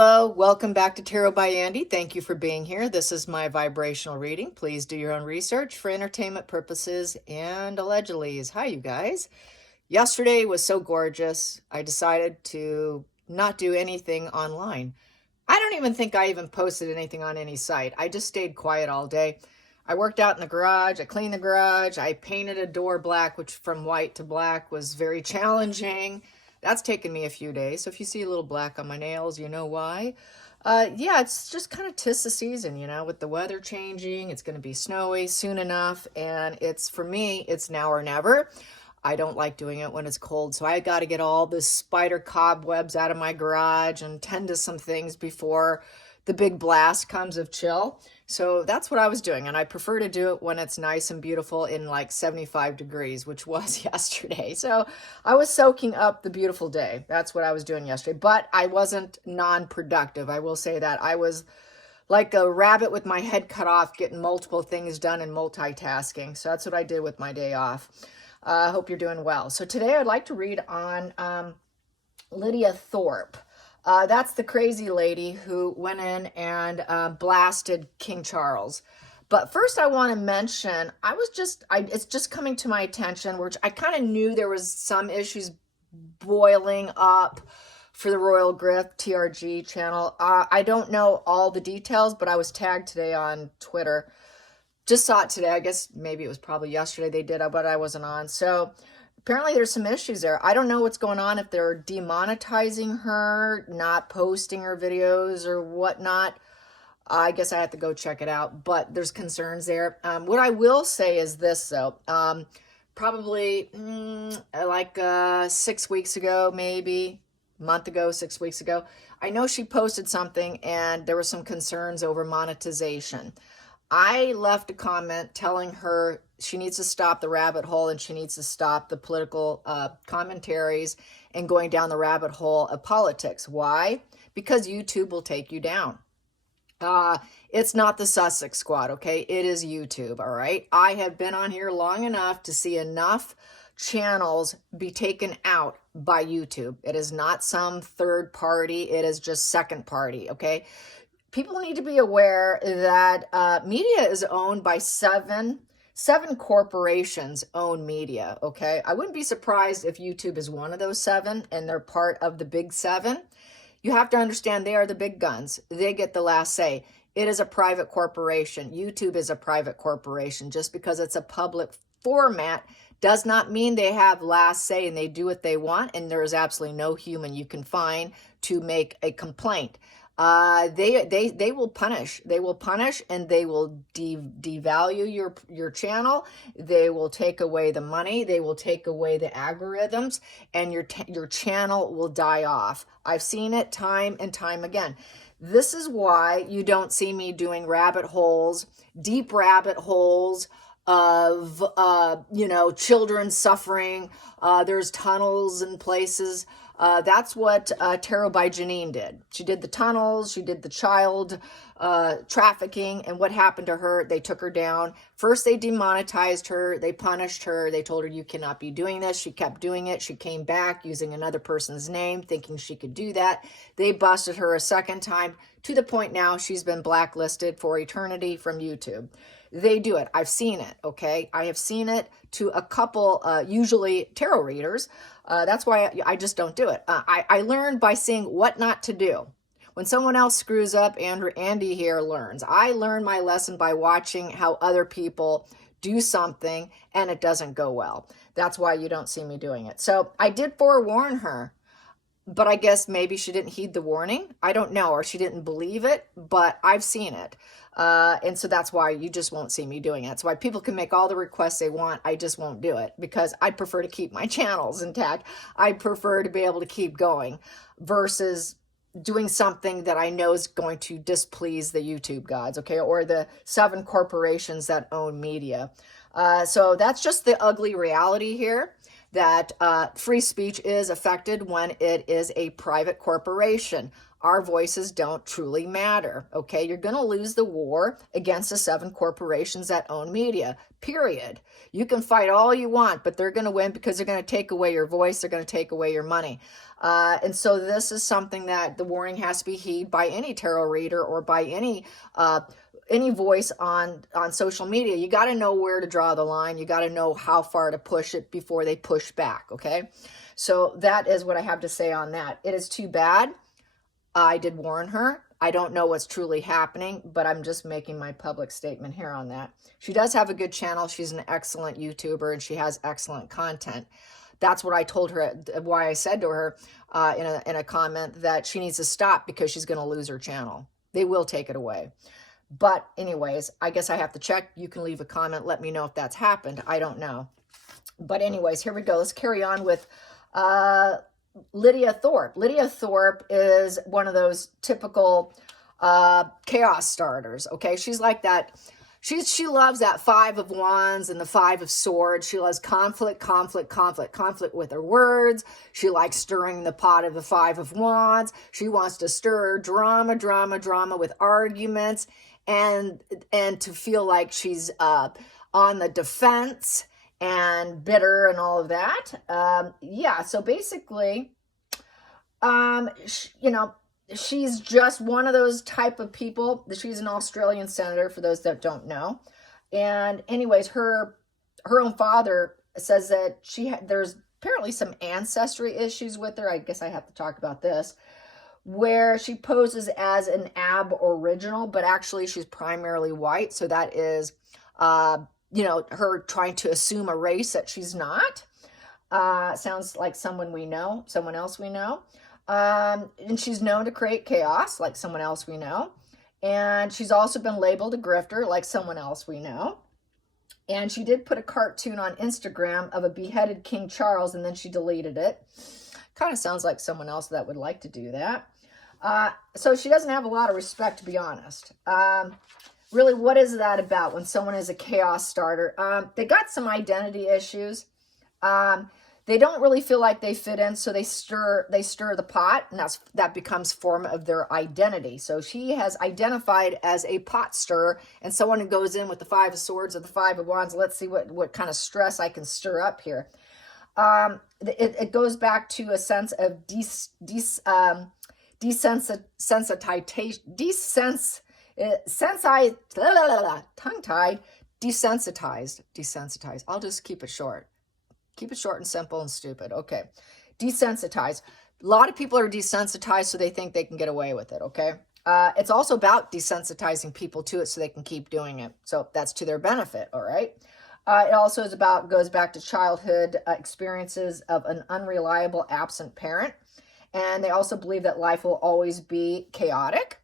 Hello, welcome back to Tarot by Andy. Thank you for being here. This is my vibrational reading. Please do your own research for entertainment purposes and allegedly. Hi, you guys. Yesterday was so gorgeous. I decided to not do anything online. I don't even think I even posted anything on any site. I just stayed quiet all day. I worked out in the garage. I cleaned the garage. I painted a door black, which from white to black was very challenging. That's taken me a few days. So if you see a little black on my nails, you know why. Yeah, it's just kind of 'tis the season, with the weather changing. It's going to be snowy soon enough. And for me, it's now or never. I don't like doing it when it's cold. So I got to get all the spider cobwebs out of my garage and tend to some things before the big blast comes of chill. So that's what I was doing. And I prefer to do it when it's nice and beautiful in like 75 degrees, which was yesterday. So I was soaking up the beautiful day. That's what I was doing yesterday. But I wasn't non-productive. I will say that. I was like a rabbit with my head cut off, getting multiple things done and multitasking. So that's what I did with my day off. I hope you're doing well. So today I'd like to read on Lydia Thorpe. That's the crazy lady who went in and blasted King Charles. But first I want to mention, it's just coming to my attention, which I kind of knew there was some issues boiling up for the Royal Grift TRG channel. I don't know all the details, but I was tagged today on Twitter. Just saw it today. I guess maybe it was probably yesterday they did, but I wasn't on. So apparently there's some issues there. I don't know what's going on, if they're demonetizing her, not posting her videos or whatnot. I guess I have to go check it out, but there's concerns there. What I will say is this, though. Probably like 6 weeks ago, maybe a month ago, 6 weeks ago, I know she posted something and there were some concerns over monetization. I left a comment telling her she needs to stop the rabbit hole and she needs to stop the political commentaries and going down the rabbit hole of politics. Why? Because YouTube will take you down. It's not the Sussex Squad, okay? It is YouTube, all right? I have been on here long enough to see enough channels be taken out by YouTube. It is not some third party. It is just second party, okay? People need to be aware that media is owned by seven corporations own media, okay? I wouldn't be surprised if YouTube is one of those seven and they're part of the big seven. You have to understand they are the big guns. They get the last say. It is a private corporation. YouTube is a private corporation. Just because it's a public format does not mean they have last say and they do what they want, and there is absolutely no human you can find to make a complaint. They will punish. They will punish and they will devalue your channel. They will take away the money. They will take away the algorithms, and your channel will die off. I've seen it time and time again. This is why you don't see me doing rabbit holes, deep rabbit holes of children suffering. There's tunnels and places. That's what Tarot by Janine did. She did the tunnels, she did the child trafficking, and what happened to her? They took her down. First, they demonetized her, they punished her, they told her you cannot be doing this. She kept doing it. She came back using another person's name, thinking she could do that. They busted her a second time, to the point now she's been blacklisted for eternity from YouTube. They do it. I've seen it, okay? I have seen it to a couple, usually tarot readers. That's why I just don't do it. I learned by seeing what not to do. When someone else screws up, Andy here learns. I learned my lesson by watching how other people do something and it doesn't go well. That's why you don't see me doing it. So I did forewarn her, but I guess maybe she didn't heed the warning. I don't know, or she didn't believe it, but I've seen it. And so that's why you just won't see me doing it. That's why people can make all the requests they want. I just won't do it because I'd prefer to keep my channels intact. I'd prefer to be able to keep going versus doing something that I know is going to displease the YouTube gods, okay, or the seven corporations that own media. So that's just the ugly reality here. that free speech is affected when it is a private corporation. Our voices don't truly matter, okay? You're going to lose the war against the 7 corporations that own media, period. You can fight all you want, but they're going to win because they're going to take away your voice. They're going to take away your money. And so this is something that the warning has to be heeded by any tarot reader or by any voice on social media. You got to know where to draw the line. You got to know how far to push it before they push back, okay? So that is what I have to say on that. It is too bad. I did warn her. I don't know what's truly happening, but I'm just making my public statement here on that. She does have a good channel. She's an excellent YouTuber, and she has excellent content. That's what I told her, why I said to her in a comment that she needs to stop because she's going to lose her channel. They will take it away. But anyways, I guess I have to check. You can leave a comment. Let me know if that's happened. I don't know. But anyways, here we go. Let's carry on with Lydia Thorpe. Lydia Thorpe is one of those typical chaos starters, okay? She's like that. She loves that 5 of Wands and the 5 of Swords. She loves conflict with her words. She likes stirring the pot of the 5 of Wands. She wants to stir drama with arguments and to feel like she's on the defense and bitter and all of that. Yeah, so basically, she's just one of those type of people. She's an Australian senator, for those that don't know. And anyways, her own father says that there's apparently some ancestry issues with her. I guess I have to talk about this, where she poses as an Aboriginal, but actually she's primarily white. So that is, her trying to assume a race that she's not. Sounds like someone else we know. And she's known to create chaos, like someone else we know. And she's also been labeled a grifter, like someone else we know. And she did put a cartoon on Instagram of a beheaded King Charles, and then she deleted it. Kind of sounds like someone else that would like to do that. So she doesn't have a lot of respect, to be honest. Really, what is that about when someone is a chaos starter? They got some identity issues. They don't really feel like they fit in, so they stir the pot, and that becomes form of their identity. So she has identified as a pot stirrer, and someone who goes in with the 5 of Swords or the 5 of Wands. Let's see what kind of stress I can stir up here. It goes back to a sense of desensitization, tongue-tied, desensitized. I'll just keep it short. Keep it short and simple and stupid. Okay. Desensitized. A lot of people are desensitized, so they think they can get away with it, okay? It's also about desensitizing people to it so they can keep doing it. So that's to their benefit, all right? It also goes back to childhood experiences of an unreliable, absent parent. And they also believe that life will always be chaotic.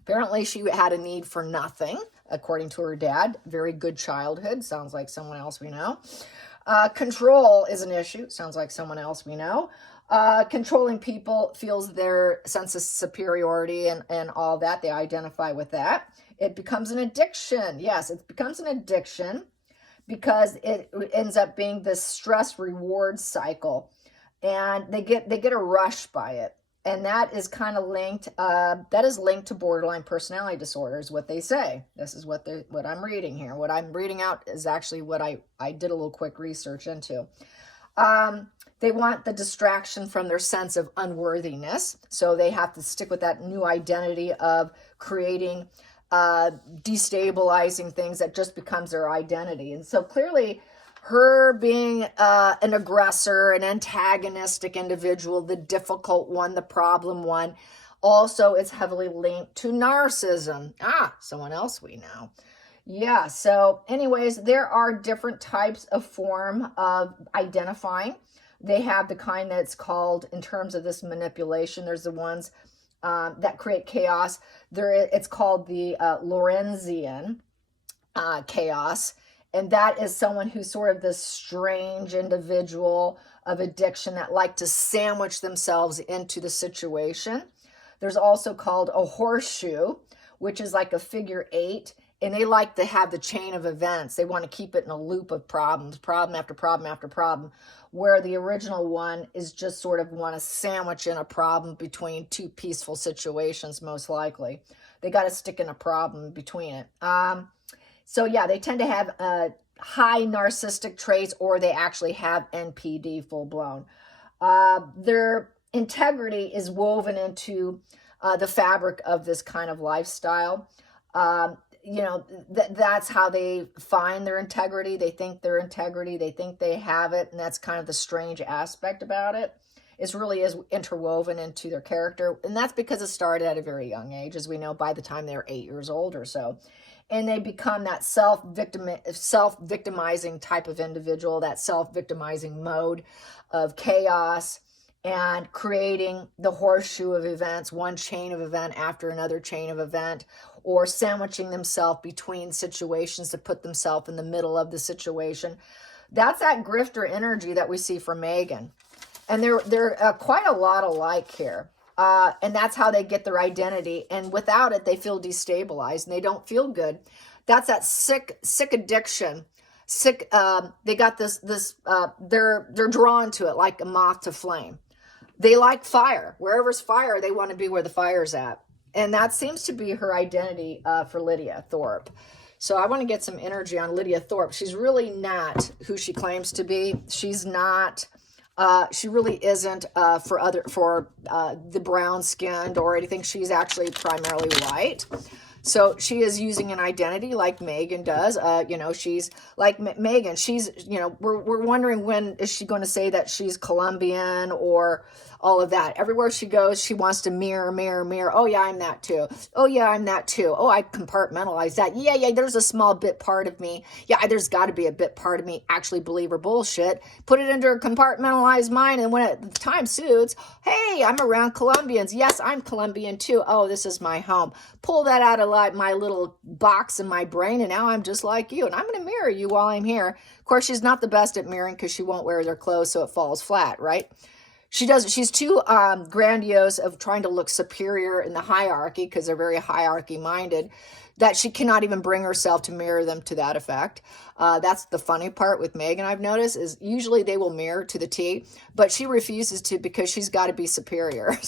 Apparently, she had a need for nothing, according to her dad. Very good childhood. Sounds like someone else we know. Control is an issue. Sounds like someone else we know. Controlling people feels their sense of superiority and all that. They identify with that. It becomes an addiction. Yes, it becomes an addiction because it ends up being this stress reward cycle. And they get a rush by it. And that is kind of linked, to borderline personality disorders, what they say. This is what I'm reading here. What I'm reading out is actually what I did a little quick research into. They want the distraction from their sense of unworthiness. So they have to stick with that new identity of creating destabilizing things that just becomes their identity. And so clearly, her being an aggressor, an antagonistic individual, the difficult one, the problem one, also is heavily linked to narcissism. Someone else we know. Yeah, so anyways, there are different types of form of identifying. They have the kind that's called, in terms of this manipulation, there's the ones that create chaos. It's called the Lorenzian chaos. And that is someone who's sort of this strange individual of addiction that like to sandwich themselves into the situation. There's also called a horseshoe, which is like a figure 8. And they like to have the chain of events. They want to keep it in a loop of problems, problem after problem after problem, where the original one is just sort of want to sandwich in a problem between two peaceful situations, most likely. They got to stick in a problem between it. So yeah, they tend to have high narcissistic traits, or they actually have NPD full blown. Their integrity is woven into the fabric of this kind of lifestyle. You know, that's how they find their integrity. They think their integrity, they think they have it. And that's kind of the strange aspect about it. It really is interwoven into their character. And that's because it started at a very young age, as we know, by the time they're 8 years old or so. And they become that self-victimizing type of individual, that self-victimizing mode of chaos and creating the horseshoe of events, one chain of event after another chain of event, or sandwiching themselves between situations to put themselves in the middle of the situation. That's that grifter energy that we see from Megan. And they're quite a lot alike here. And that's how they get their identity. And without it, they feel destabilized and they don't feel good. That's that sick addiction. Sick. They got this. They're drawn to it like a moth to flame. They like fire. Wherever's fire, they want to be where the fire's at. And that seems to be her identity for Lydia Thorpe. So I want to get some energy on Lydia Thorpe. She's really not who she claims to be. She's not. She really isn't for the brown skinned or anything. She's actually primarily white. So she is using an identity like Megan does. You know, she's like Megan. She's, you know, we're wondering when is she going to say that she's Colombian or all of that. Everywhere she goes, she wants to mirror. Oh yeah, I'm that too. Oh yeah, I'm that too. Oh, I compartmentalize that. Yeah, there's a small bit part of me. Yeah, there's got to be a bit part of me actually believe her bullshit. Put it into a compartmentalized mind, and when the time suits, hey, I'm around Colombians. Yes, I'm Colombian too. Oh, this is my home. Pull that out of my little box in my brain, and now I'm just like you, and I'm going to mirror you while I'm here. Of course, she's not the best at mirroring because she won't wear their clothes, so it falls flat, right? She's too grandiose of trying to look superior in the hierarchy because they're very hierarchy minded, that she cannot even bring herself to mirror them to that effect. That's the funny part with Megan, I've noticed, is usually they will mirror to the T, but she refuses to because she's got to be superior.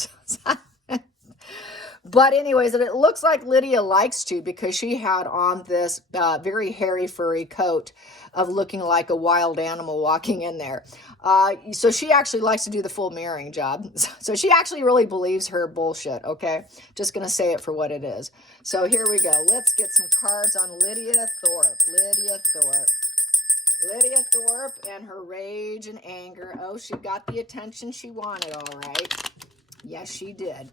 But anyways, and it looks like Lydia likes to because she had on this very hairy, furry coat of looking like a wild animal walking in there. So she actually likes to do the full mirroring job. So she actually really believes her bullshit, okay? Just going to say it for what it is. So here we go. Let's get some cards on Lydia Thorpe. Lydia Thorpe and her rage and anger. Oh, she got the attention she wanted, all right. Yes, she did.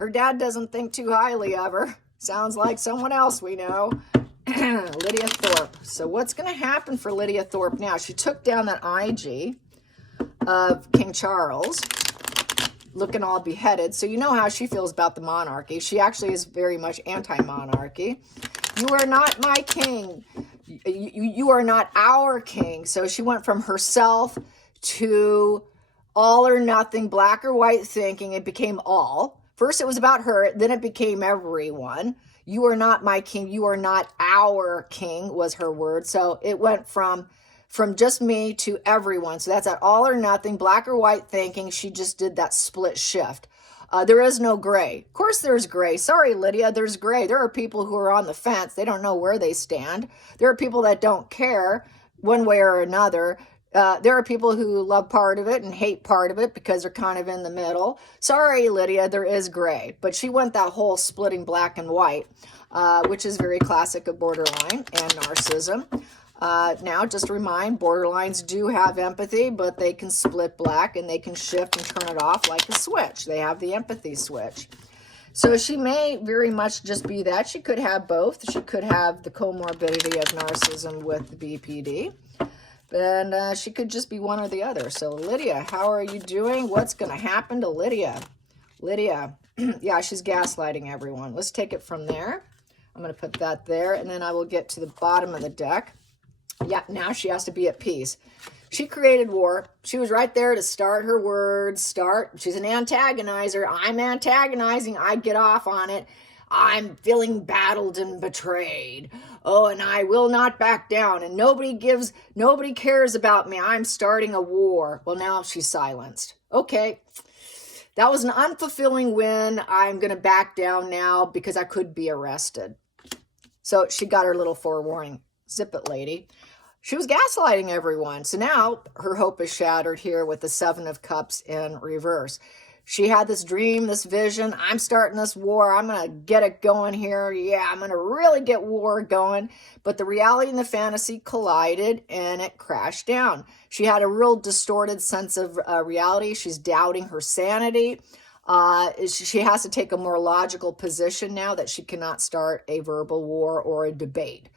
Her dad doesn't think too highly of her. Sounds like someone else we know. Lydia Thorpe. So what's going to happen for Lydia Thorpe now? She took down that IG of King Charles, looking all beheaded. So you know how she feels about the monarchy. She actually is very much anti-monarchy. You are not my king. You are not our king. So she went from herself to all or nothing, black or white thinking. It became all. First it was about her, then it became everyone. You are not my king, you are not our king, was her word. So it went from just me to everyone. So that's that all or nothing, black or white thinking. She just did that split shift. There is no gray. Of course there's gray. Sorry, Lydia, there's gray. There are people who are on the fence. They don't know where they stand. There are people that don't care one way or another. There are people who love part of it and hate part of it because they're kind of in the middle. Sorry, Lydia, there is gray. But she went that whole splitting black and white, which is very classic of borderline and narcissism. Now, just to remind, borderlines do have empathy, but they can split black and they can shift and turn it off like a switch. They have the empathy switch. So she may very much just be that. She could have both. She could have the comorbidity of narcissism with the BPD. And she could just be one or the other. So Lydia, how are you doing? What's going to happen to Lydia? Lydia, yeah, she's gaslighting everyone. Let's take it from there. I'm going to put that there, and then I will get to the bottom of the deck. Yeah, now she has to be at peace. She created war. She was right there to start her words. She's an antagonizer. I'm antagonizing. I get off on it. I'm feeling battled and betrayed. Oh, and I will not back down. And nobody cares about me. I'm starting a war. Well, now she's silenced. Okay, that was an unfulfilling win. I'm going to back down now because I could be arrested. So she got her little forewarning. Zip it, lady. She was gaslighting everyone. So now her hope is shattered here with the Seven of Cups in reverse. She had this dream, this vision. I'm starting this war. I'm going to get it going here. Yeah, I'm going to really get war going. But the reality and the fantasy collided and it crashed down. She had a real distorted sense of reality. She's doubting her sanity. She has to take a more logical position now that she cannot start a verbal war or a debate.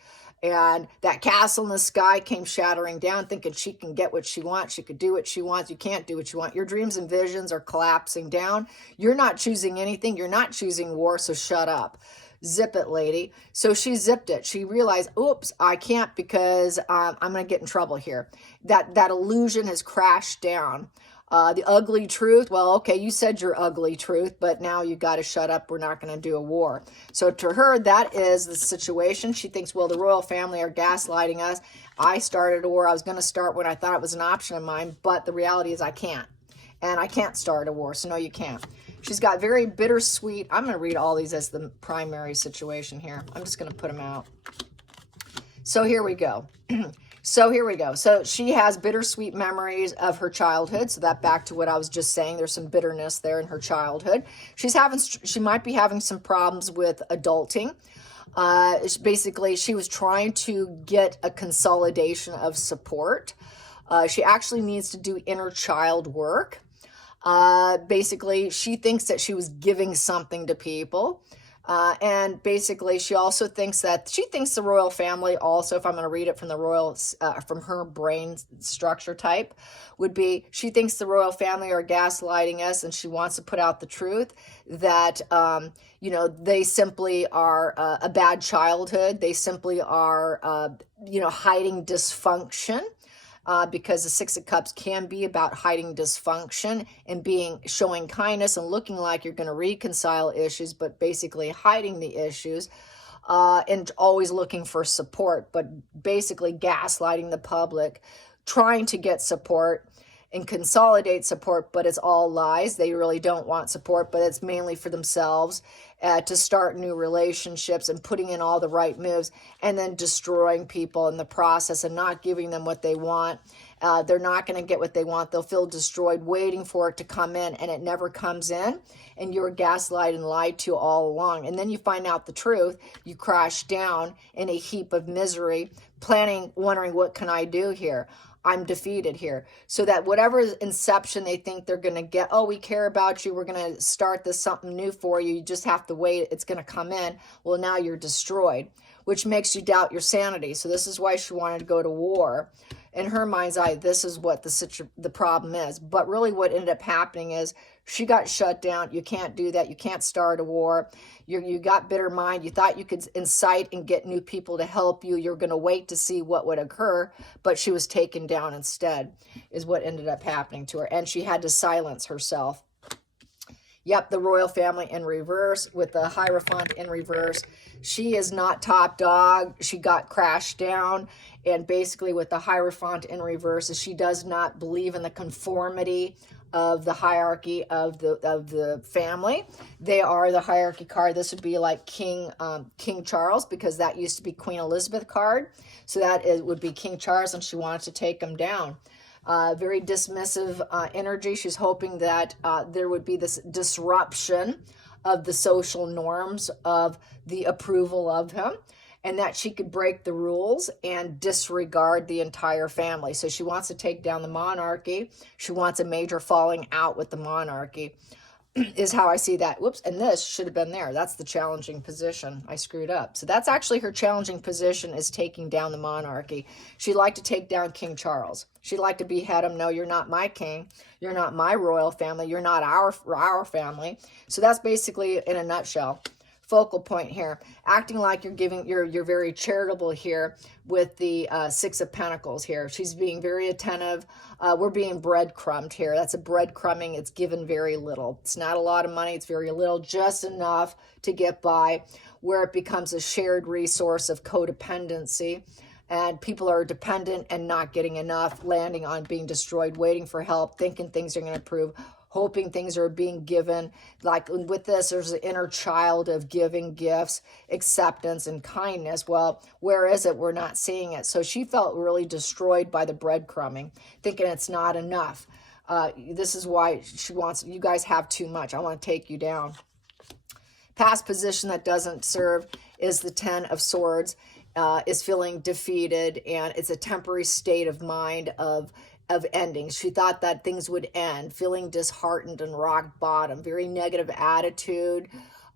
And that castle in the sky came shattering down, thinking she can get what she wants. She could do what she wants. You can't do what you want. Your dreams and visions are collapsing down. You're not choosing anything. You're not choosing war, so shut up. Zip it, lady. So she zipped it. She realized, oops, I can't because I'm going to get in trouble here. That illusion has crashed down. The ugly truth, well, okay, you said your ugly truth, but now you got to shut up. We're not going to do a war. So to her, that is the situation. She thinks, well, the royal family are gaslighting us. I started a war. I was going to start when I thought it was an option of mine, but the reality is I can't. And I can't start a war, so no, you can't. She's got very bittersweet. I'm going to read all these as the primary situation here. I'm just going to put them out. So here we go. So she has bittersweet memories of her childhood. So that back to what I was just saying, there's some bitterness there in her childhood. She might be having some problems with adulting. Basically, she was trying to get a consolidation of support. She actually needs to do inner child work. Basically, she thinks that she was giving something to people. And basically, she also thinks the royal family also, if I'm going to read it from the royal, from her brain structure type, would be, she thinks the royal family are gaslighting us and she wants to put out the truth that, they simply are a bad childhood. They simply are, hiding dysfunction. Because the Six of Cups can be about hiding dysfunction and showing kindness and looking like you're going to reconcile issues, but basically hiding the issues and always looking for support, but basically gaslighting the public, trying to get support and consolidate support, but it's all lies. They really don't want support, but it's mainly for themselves to start new relationships and putting in all the right moves and then destroying people in the process and not giving them what they want. They're not going to get what they want. They'll feel destroyed waiting for it to come in, and it never comes in, and you're gaslighted and lied to all along. And then you find out the truth. You crash down in a heap of misery, wondering, what can I do here? I'm defeated here. So that whatever inception they think they're going to get, oh, we care about you, we're going to start this something new for you, you just have to wait, it's going to come in. Well, now you're destroyed, which makes you doubt your sanity. So this is why she wanted to go to war. In her mind's eye, this is what the problem is. But really what ended up happening is she got shut down. You can't do that. You can't start a war. You got bitter mind. You thought you could incite and get new people to help you. You're going to wait to see what would occur. But she was taken down instead is what ended up happening to her. And she had to silence herself. Yep, the royal family in reverse with the Hierophant in reverse. She is not top dog. She got crashed down. And basically with the Hierophant in reverse, she does not believe in the conformity of the hierarchy of the family. They are the hierarchy card. This would be like King Charles, because that used to be Queen Elizabeth card. So would be King Charles, and she wanted to take him down. Very dismissive energy. She's hoping that there would be this disruption of the social norms of the approval of him, and that she could break the rules and disregard the entire family. So she wants to take down the monarchy. She wants a major falling out with the monarchy, is how I see that. Whoops, and this should have been there. That's the challenging position. I screwed up. So that's actually her challenging position, is taking down the monarchy. She'd like to take down King Charles. She'd like to behead him. No, you're not my king. You're not my royal family. You're not our family. So that's basically in a nutshell. focal point here, acting like you're very charitable here with the Six of Pentacles here. She's being very attentive. We're being breadcrumbed here. That's a breadcrumbing. It's given very little. It's not a lot of money. It's very little, just enough to get by, where it becomes a shared resource of codependency. And people are dependent and not getting enough, landing on being destroyed, waiting for help, thinking things are going to improve, hoping things are being given. Like with this, there's the inner child of giving gifts, acceptance, and kindness. Well, where is it? We're not seeing it. So she felt really destroyed by the breadcrumbing, thinking it's not enough. This is why she wants, you guys have too much. I want to take you down. Past position that doesn't serve is the Ten of Swords. Is feeling defeated, and it's a temporary state of mind of endings. She thought that things would end, feeling disheartened and rock bottom, very negative attitude,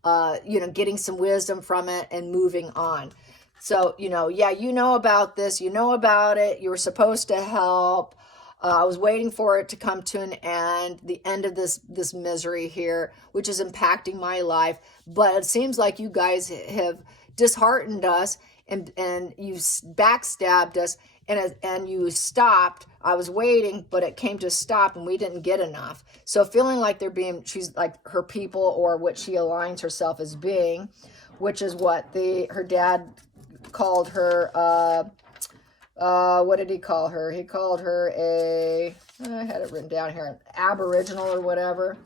getting some wisdom from it and moving on. So, yeah, you know about this, you know about it, you were supposed to help. I was waiting for it to come to an end, the end of this misery here, which is impacting my life. But it seems like you guys have disheartened us, and you backstabbed us, and you stopped. I was waiting, but it came to stop, and we didn't get enough. So feeling like she's like her people, or what she aligns herself as being, which is what her dad called her. What did he call her? He called her I had it written down here, an aboriginal or whatever.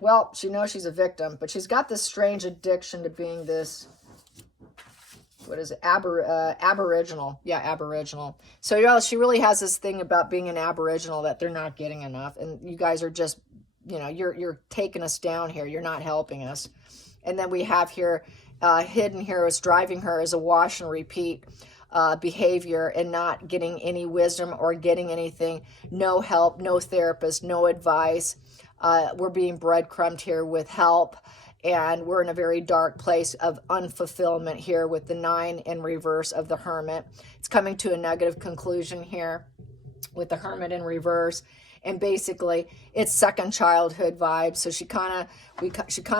Well, she knows she's a victim, but she's got this strange addiction to being this, what is it, aboriginal. Yeah, aboriginal. So, she really has this thing about being an aboriginal, that they're not getting enough. And you guys are just, you're taking us down here. You're not helping us. And then we have here, hidden here is driving her as a wash and repeat behavior, and not getting any wisdom or getting anything. No help, no therapist, no advice. We're being breadcrumbed here with help, and we're in a very dark place of unfulfillment here with the 9 in reverse of the Hermit. It's coming to a negative conclusion here with the Hermit in reverse. And basically, it's second childhood vibes. So she kind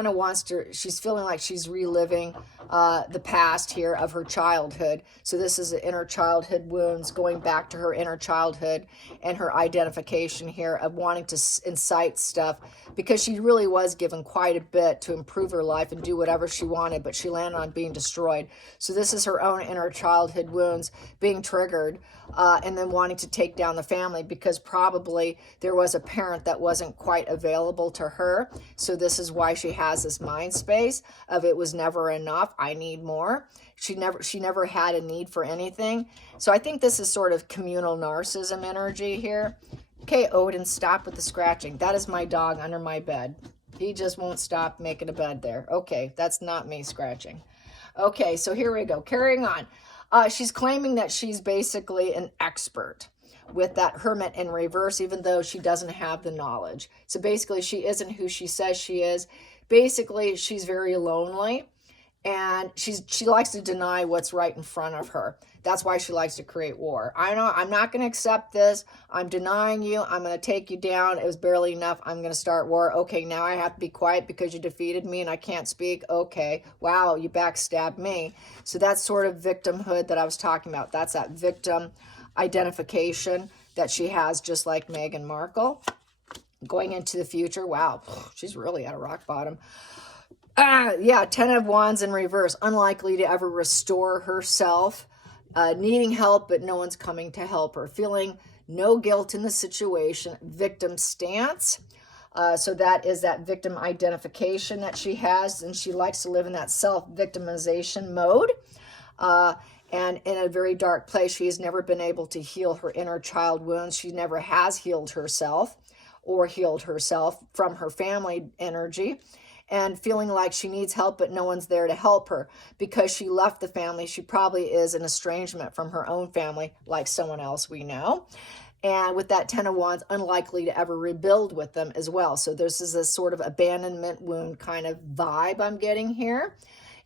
of wants to, she's feeling like she's reliving the past here of her childhood. So this is the inner childhood wounds, going back to her inner childhood and her identification here of wanting to incite stuff, because she really was given quite a bit to improve her life and do whatever she wanted, but she landed on being destroyed. So this is her own inner childhood wounds being triggered, and then wanting to take down the family, because probably there was a parent that wasn't quite available to her. So this is why she has this mind space of it was never enough. I need more. She never had a need for anything. So I think this is sort of communal narcissism energy here. Okay, Odin, stop with the scratching. That is my dog under my bed. He just won't stop making a bed there. Okay, that's not me scratching. Okay, so here we go. Carrying on. She's claiming that she's basically an expert with that Hermit in reverse, even though she doesn't have the knowledge. So basically, she isn't who she says she is. Basically, she's very lonely, and she likes to deny what's right in front of her. That's why she likes to create war. I know, I'm not going to accept this. I'm denying you. I'm going to take you down. It was barely enough. I'm going to start war. Okay, now I have to be quiet because you defeated me and I can't speak. Okay, wow, you backstabbed me. So that's sort of victimhood that I was talking about. That's that victim identification that she has, just like Meghan Markle. Going into the future, wow, she's really at a rock bottom. Yeah, 10 of Wands in reverse, unlikely to ever restore herself, needing help, but no one's coming to help her, feeling no guilt in the situation, victim stance. So that is that victim identification that she has, and she likes to live in that self-victimization mode. And in a very dark place, she has never been able to heal her inner child wounds. She never has healed herself from her family energy, and feeling like she needs help, but no one's there to help her. Because she left the family, she probably is in estrangement from her own family, like someone else we know. And with that 10 of Wands, unlikely to ever rebuild with them as well. So this is a sort of abandonment wound kind of vibe I'm getting here.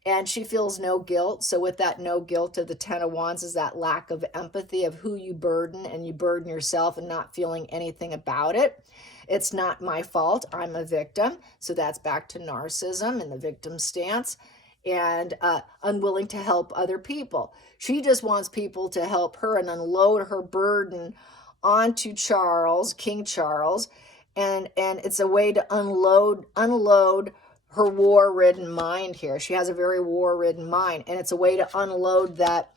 And she feels no guilt. So with that no guilt of the 10 of Wands is that lack of empathy of who you burden, and you burden yourself and not feeling anything about it. It's not my fault. I'm a victim. So that's back to narcissism and the victim stance, and unwilling to help other people. She just wants people to help her and unload her burden onto Charles, King Charles, and it's a way to unload her war-ridden mind here. She has a very war-ridden mind, and it's a way to unload that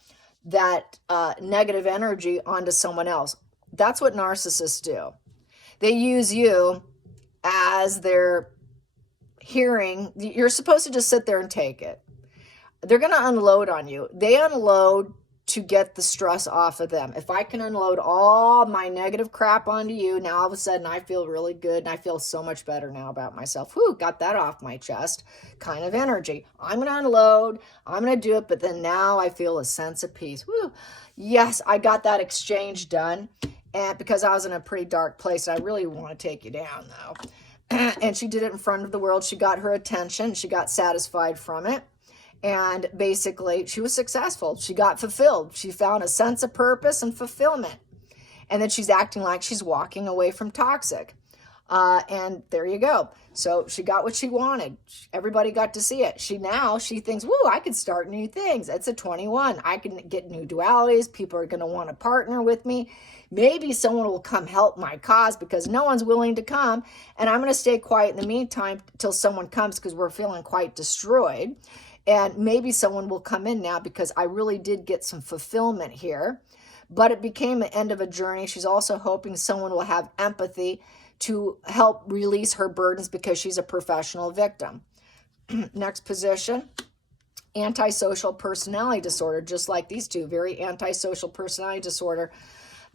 negative energy onto someone else. That's what narcissists do. They use you as their hearing. You're supposed to just sit there and take it. They're going to unload on you. They unload to get the stress off of them. If I can unload all my negative crap onto you, now all of a sudden I feel really good and I feel so much better now about myself. Whew, got that off my chest kind of energy. I'm going to unload. I'm going to do it. But then now I feel a sense of peace. Whew. Yes, I got that exchange done. And because I was in a pretty dark place, I really want to take you down though. And she did it in front of the world. She got her attention. She got satisfied from it. And basically, she was successful. She got fulfilled. She found a sense of purpose and fulfillment. And then she's acting like she's walking away from toxic. And there you go. So she got what she wanted. Everybody got to see it. She thinks, woo, I can start new things. It's a 21. I can get new dualities. People are going to want to partner with me. Maybe someone will come help my cause because no one's willing to come. And I'm going to stay quiet in the meantime till someone comes because we're feeling quite destroyed. And maybe someone will come in now because I really did get some fulfillment here. But it became the end of a journey. She's also hoping someone will have empathy to help release her burdens because she's a professional victim. Next position, antisocial personality disorder, just like these two, very antisocial personality disorder.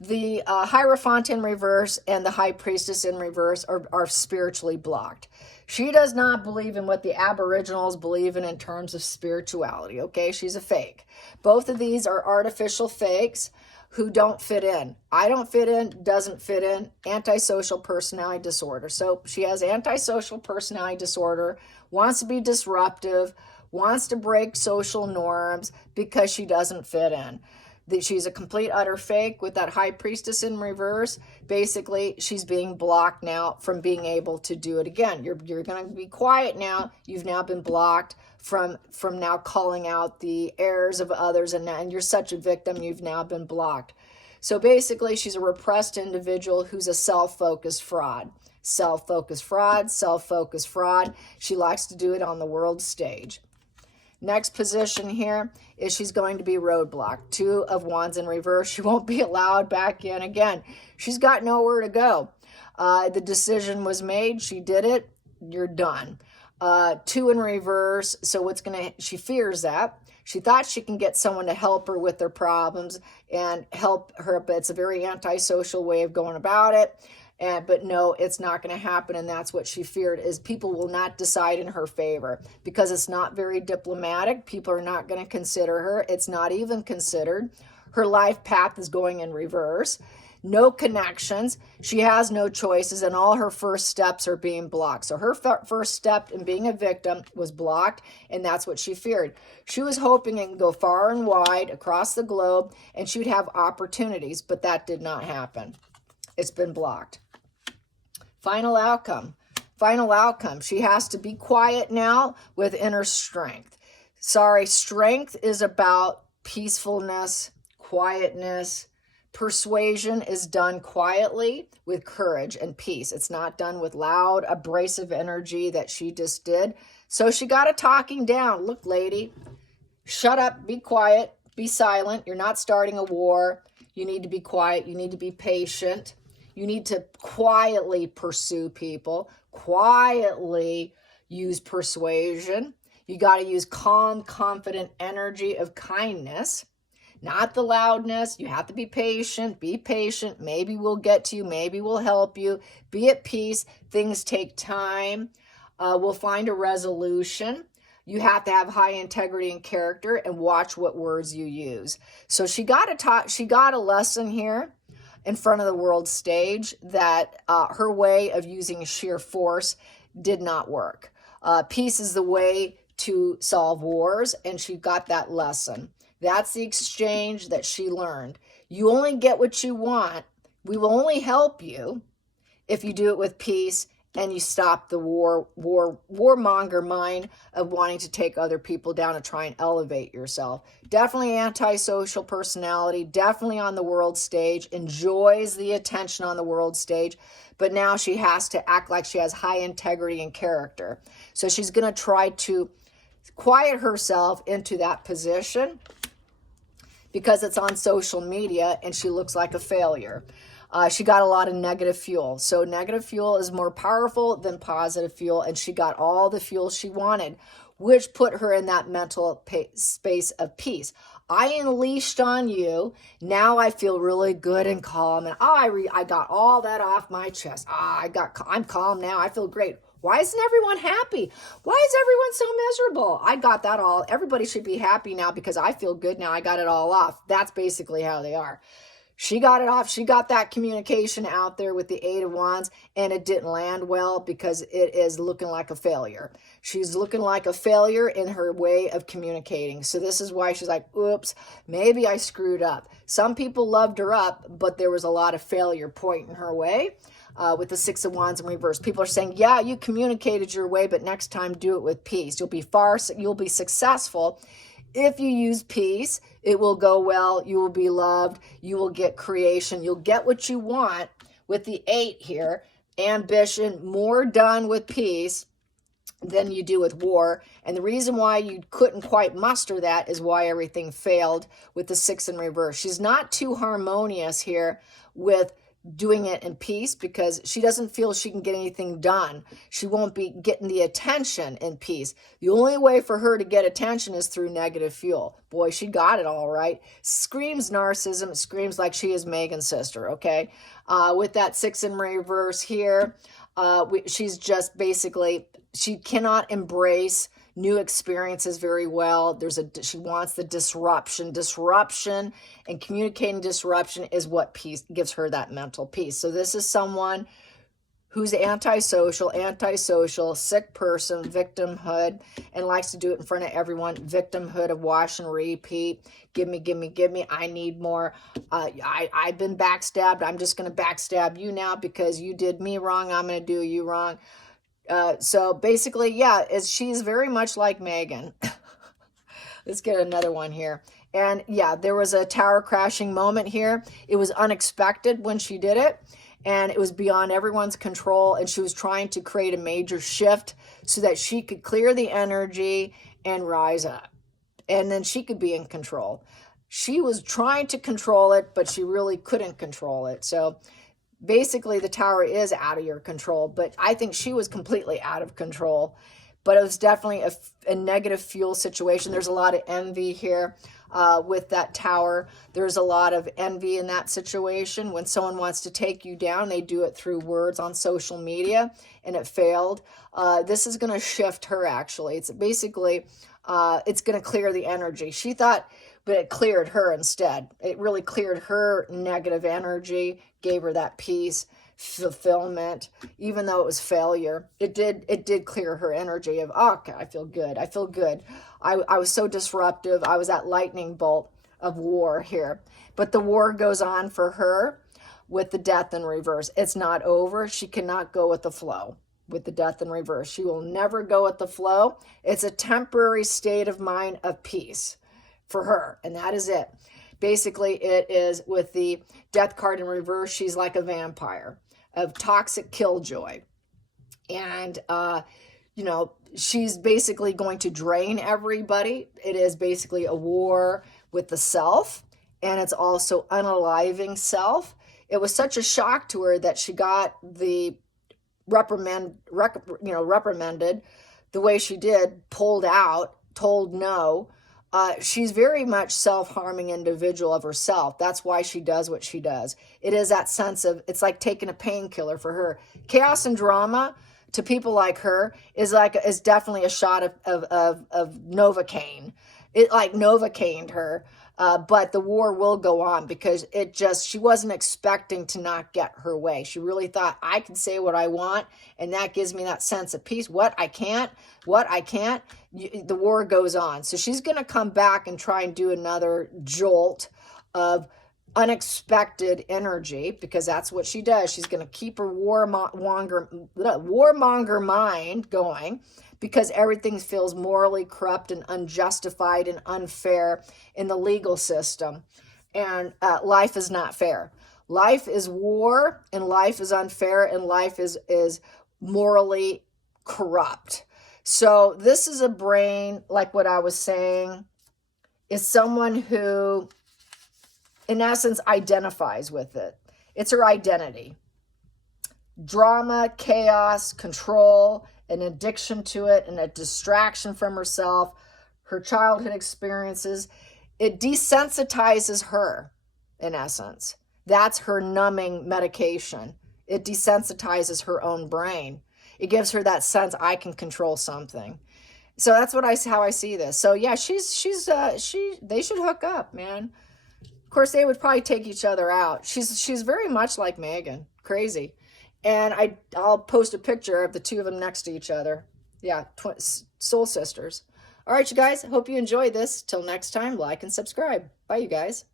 The Hierophant in reverse and the High Priestess in reverse are spiritually blocked. She does not believe in what the Aboriginals believe in terms of spirituality, okay? She's a fake. Both of these are artificial fakes who don't fit in. I don't fit in, doesn't fit in, antisocial personality disorder. So she has antisocial personality disorder, wants to be disruptive, wants to break social norms because she doesn't fit in. She's a complete utter fake with that High Priestess in reverse. Basically, she's being blocked now from being able to do it again. You're going to be quiet now. You've now been blocked from now calling out the errors of others, and you're such a victim, you've now been blocked. So basically, she's a repressed individual who's a self-focused fraud. Self-focused fraud, self-focused fraud. She likes to do it on the world stage. Next position here is she's going to be roadblocked. 2 of Wands in reverse. She won't be allowed back in again. She's got nowhere to go. The decision was made. She did it. You're done. 2 in reverse. So she fears that. She thought she can get someone to help her with their problems and help her, but it's a very antisocial way of going about it. But no, it's not going to happen, and that's what she feared, is people will not decide in her favor because it's not very diplomatic. People are not going to consider her. It's not even considered. Her life path is going in reverse. No connections. She has no choices, and all her first steps are being blocked. So her first step in being a victim was blocked, and that's what she feared. She was hoping it could go far and wide across the globe, and she'd have opportunities, but that did not happen. It's been blocked. Final outcome. Final outcome. She has to be quiet now with inner strength. Sorry, strength is about peacefulness, quietness. Persuasion is done quietly with courage and peace. It's not done with loud, abrasive energy that she just did. So she got a talking down. Look, lady, shut up, be quiet, be silent. You're not starting a war. You need to be quiet. You need to be patient. You need to quietly pursue people, quietly use persuasion. You got to use calm, confident energy of kindness, not the loudness. You have to be patient. Be patient. Maybe we'll get to you. Maybe we'll help you. Be at peace. Things take time. We'll find a resolution. You have to have high integrity and character and watch what words you use. So she got a lesson here in front of the world stage that her way of using sheer force did not work. Peace is the way to solve wars, and she got that lesson. That's the exchange that she learned. You only get what you want. We will only help you if you do it with peace and you stop the warmonger mind of wanting to take other people down and try and elevate yourself. Definitely antisocial personality, definitely on the world stage, enjoys the attention on the world stage, but now she has to act like she has high integrity and character. So she's going to try to quiet herself into that position because it's on social media and she looks like a failure. She got a lot of negative fuel. So negative fuel is more powerful than positive fuel, and she got all the fuel she wanted, which put her in that mental space of peace. I unleashed on you. Now I feel really good and calm, and I got all that off my chest. I'm calm now. I feel great. Why isn't everyone happy? Why is everyone so miserable? I got that all. Everybody should be happy now because I feel good now. I got it all off. That's basically how they are. She got it off. She got that communication out there with the Eight of Wands, and it didn't land well because it is looking like a failure. She's looking like a failure in her way of communicating. So this is why she's like, oops, maybe I screwed up. Some people loved her up, but there was a lot of failure pointing her way. With the Six of Wands in reverse, people are saying, yeah, you communicated your way, but next time do it with peace. You'll be successful. If you use peace, it will go well. You will be loved. You will get creation. You'll get what you want with the 8 here. Ambition, more done with peace than you do with war. And the reason why you couldn't quite muster that is why everything failed with the 6 in reverse. She's not too harmonious here with doing it in peace because she doesn't feel she can get anything done. She won't be getting the attention in peace. The only way for her to get attention is through negative fuel. Boy, she got it all right. Screams narcissism. It screams like she is Megan's sister, okay? With that 6 in reverse here, she's just basically, she cannot embrace new experiences very well. She wants the disruption, and communicating disruption is what peace gives her that mental peace. So this is someone who's antisocial, sick person, victimhood, and likes to do it in front of everyone. Victimhood of wash and repeat. Give me. I need more. I've been backstabbed. I'm just going to backstab you now because you did me wrong. I'm going to do you wrong. So basically, yeah, she's very much like Megan. Let's get another one here. And yeah, there was a tower crashing moment here. It was unexpected when she did it, and it was beyond everyone's control. And she was trying to create a major shift so that she could clear the energy and rise up. And then she could be in control. She was trying to control it, but she really couldn't control it. So basically, the tower is out of your control, but I think she was completely out of control. But it was definitely a negative fuel situation. There's a lot of envy here with that tower. There's a lot of envy in that situation. When someone wants to take you down, they do it through words on social media, and it failed. This is going to shift her, actually. It's basically, it's going to clear the energy. She thought, but it cleared her instead. It really cleared her negative energy, gave her that peace, fulfillment, even though it was failure. It did clear her energy of, oh, okay, I feel good. I was so disruptive. I was that lightning bolt of war here. But the war goes on for her with the death in reverse. It's not over. She cannot go with the flow with the death in reverse. She will never go with the flow. It's a temporary state of mind of peace for her, and that is it. Basically, it is with the death card in reverse, she's like a vampire of toxic killjoy. And, she's basically going to drain everybody. It is basically a war with the self, and it's also unaliving self. It was such a shock to her that she got the reprimanded the way she did, pulled out, told no. She's very much self-harming individual of herself. That's why she does what she does. It is that sense of, it's like taking a painkiller for her. Chaos and drama to people like her is definitely a shot of Novocaine. It like Novocained her. But the war will go on because she wasn't expecting to not get her way. She really thought, I can say what I want, and that gives me that sense of peace. What I can't, the war goes on. So she's going to come back and try and do another jolt of unexpected energy, because that's what she does. She's going to keep her warmonger mind going, because everything feels morally corrupt and unjustified and unfair in the legal system. And life is not fair. Life is war, and life is unfair, and life is morally corrupt. So this is a brain, like what I was saying, is someone who, in essence, identifies with it. It's her identity. Drama, chaos, control, an addiction to it, and a distraction from herself, her childhood experiences. It desensitizes her, in essence. That's her numbing medication. It desensitizes her own brain. It gives her that sense, I can control something. So that's how I see this. So yeah, they should hook up, man. Of course, they would probably take each other out. She's very much like Megan. Crazy. And I'll post a picture of the two of them next to each other. Yeah, soul sisters. All right, you guys. Hope you enjoyed this. Till next time, like and subscribe. Bye, you guys.